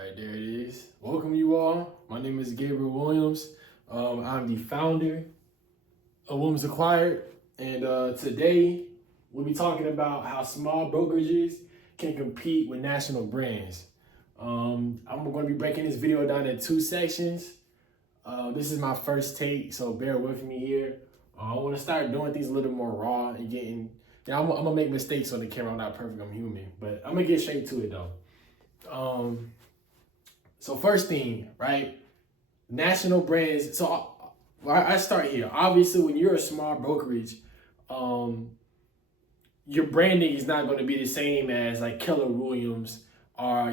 Alright, there it is. Welcome you all. My name is Gabriel Williams. I'm the founder of Williams Acquired, and today we'll be talking about how small brokerages can compete with national brands. I'm going to be breaking this video down in two sections. This is my first take, so bear with me here. I want to start doing things a little more raw and getting. I'm gonna make mistakes on the camera. I'm not perfect. I'm human, but I'm gonna get straight to it though. So first thing, right? National brands. So I start here. Obviously, when you're a small brokerage, your branding is not going to be the same as like Keller Williams or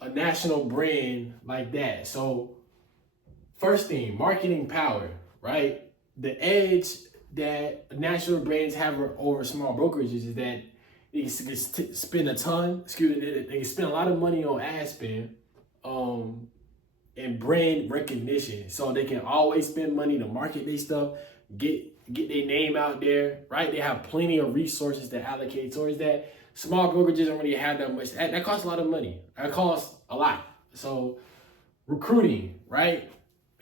a national brand like that. So first thing, marketing power, right? The edge that national brands have over small brokerages is that they can spend a ton. They can spend a lot of money on ad spend, and brand recognition. So they can always spend money to market their stuff, get their name out there, right? They have plenty of resources to allocate towards that. Small brokerages don't really have that much. That costs a lot of money. That costs a lot. So recruiting, right?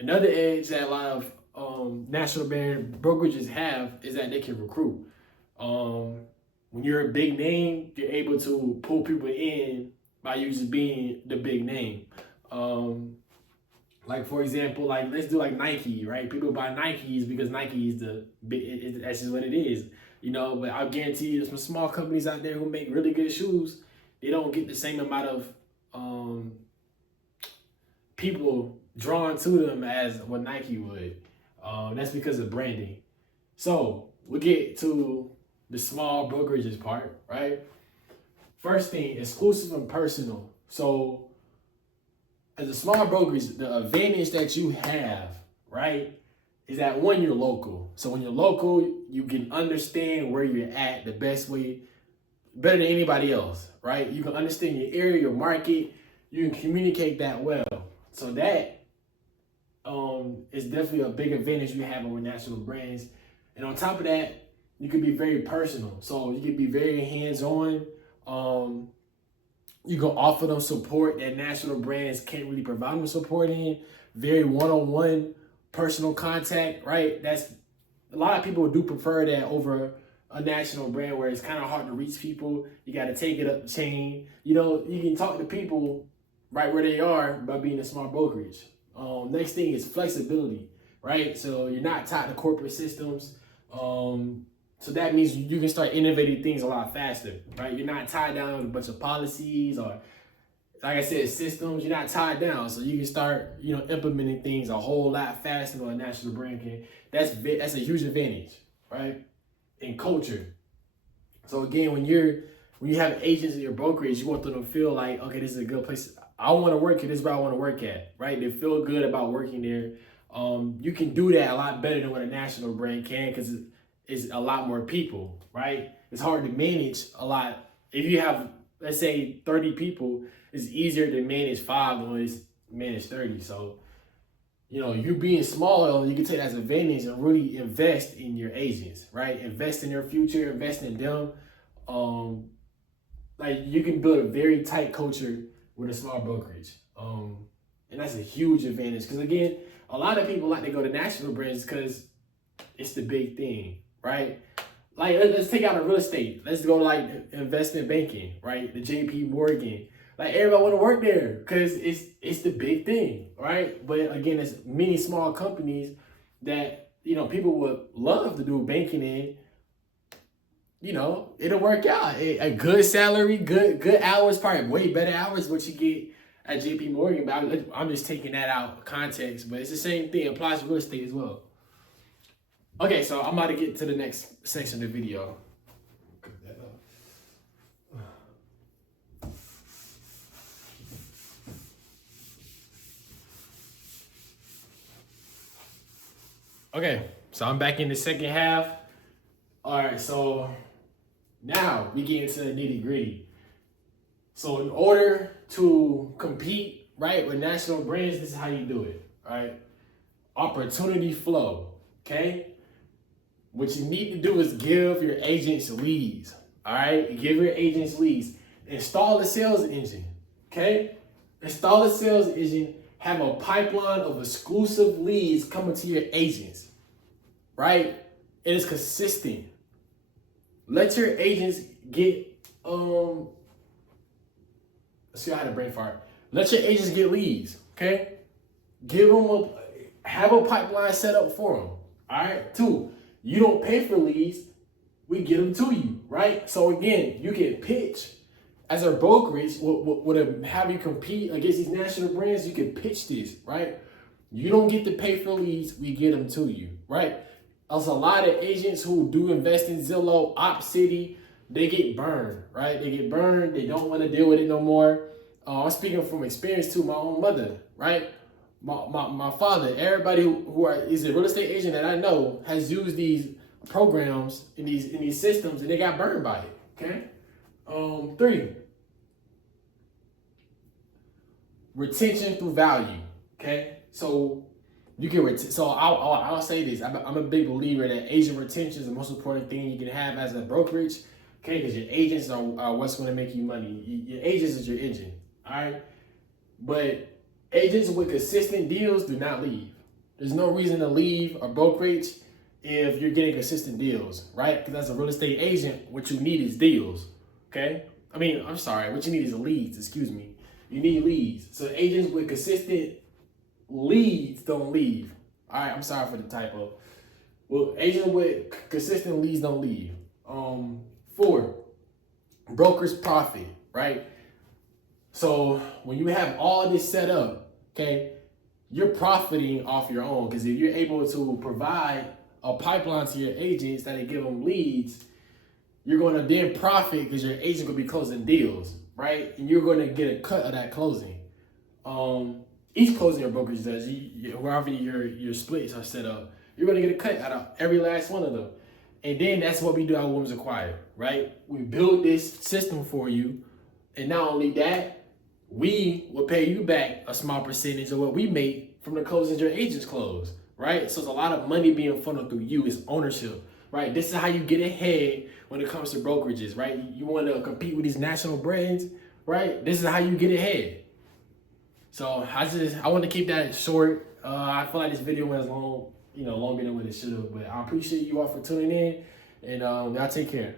Another edge that a lot of national brand brokerages have is that they can recruit. When you're a big name, you're able to pull people in by you just being the big name. Like for example, like let's do like Nike, right? People buy Nikes because Nike is the big. That's just what it is, you know. But I'll guarantee you, there's some small companies out there who make really good shoes. They don't get the same amount of people drawn to them as what Nike would. That's because of branding. So we'll get to the small brokerages part, right? First thing, exclusive and personal. So as a small brokerage, the advantage that you have, right, is that one, you're local. So when you're local, you can understand where you're at the best way, better than anybody else, right? You can understand your area, your market, you can communicate that well. So that is definitely a big advantage you have over national brands. And on top of that, you can be very personal. So you can be very hands-on. You can offer them support that national brands can't really provide them support in. Very one-on-one personal contact, right? That's a lot of people do prefer that over a national brand where it's kind of hard to reach people. You got to take it up the chain. You know, you can talk to people right where they are by being a small brokerage. Next thing is flexibility, right? So you're not tied to corporate systems. So that means you can start innovating things a lot faster, right? You're not tied down to a bunch of policies or, like I said, systems. You're not tied down, so you can start, implementing things a whole lot faster than a national brand can. That's a huge advantage, right? And culture. So again, when you have agents in your brokerage, you want them to feel like, okay, this is a good place. I want to work here. This is where I want to work at, right? They feel good about working there. You can do that a lot better than what a national brand can because it's a lot more people, right? It's hard to manage a lot. If you have, let's say, 30 people, it's easier to manage 5 than it's manage 30. So, you being smaller, you can take that as an advantage and really invest in your agents, right? Invest in their future, invest in them. Like you can build a very tight culture with a small brokerage. And that's a huge advantage because again, a lot of people like to go to national brands because it's the big thing, right? Like let's take out a real estate. Let's go to like investment banking, right? The JP Morgan. Like everybody want to work there because it's the big thing, right? But again, there's many small companies that people would love to do banking in. It'll work out. A good salary, good hours, probably way better hours what you get at JP Morgan. But I'm just taking that out of context. But it's the same thing. It applies to real estate as well. Okay, so I'm about to get to the next section of the video. Okay, so I'm back in the second half. All right, so now we get into the nitty gritty. So in order to compete, right, with national brands, this is how you do it, right? Opportunity flow, okay? What you need to do is give your agents leads, all right? Give your agents leads. Install the sales engine, Okay? Install a sales agent, have a pipeline of exclusive leads coming to your agents, right? It is consistent. Let your agents get, let's see how to brain fart. Let your agents get leads, okay? Have a pipeline set up for them, all right? 2, you don't pay for leads, we get them to you, right? So again, you can pitch as a brokerage, have you compete against these national brands, you can pitch this, right? You don't get to pay for leads, we get them to you, right? There's a lot of agents who do invest in Zillow, OpCity, they get burned, right? They get burned, they don't want to deal with it no more. I'm speaking from experience too, my own mother, right? My father, everybody is a real estate agent that I know has used these programs in these systems and they got burned by it, okay? 3, retention through value. Okay, so you can so I'll say this. I'm a big believer that agent retention is the most important thing you can have as a brokerage. Okay, because your agents are what's going to make you money. Your agents is your engine. All right, but agents with consistent deals do not leave. There's no reason to leave a brokerage if you're getting consistent deals, right? Because as a real estate agent, what you need is deals. Okay? I'm sorry. What you need is leads. Excuse me. You need leads. So agents with consistent leads don't leave. All right. I'm sorry for the typo. Well, agents with consistent leads don't leave. 4, brokers profit, right? So when you have all this set up, okay, you're profiting off your own because if you're able to provide a pipeline to your agents that they give them leads, you're going to then profit because your agent will be closing deals, right? And you're going to get a cut of that closing. Each closing your brokerage does, wherever your splits are set up, you're going to get a cut out of every last one of them. And then that's what we do at Women's Acquired, right? We build this system for you. And not only that, we will pay you back a small percentage of what we make from the closings your agents close, right? So it's a lot of money being funneled through you. It's ownership, right? This is how you get ahead when it comes to brokerages, right? You want to compete with these national brands, right? This is how you get ahead. So I want to keep that short. I feel like this video was long, longer than what it should have, but I appreciate you all for tuning in, and y'all take care.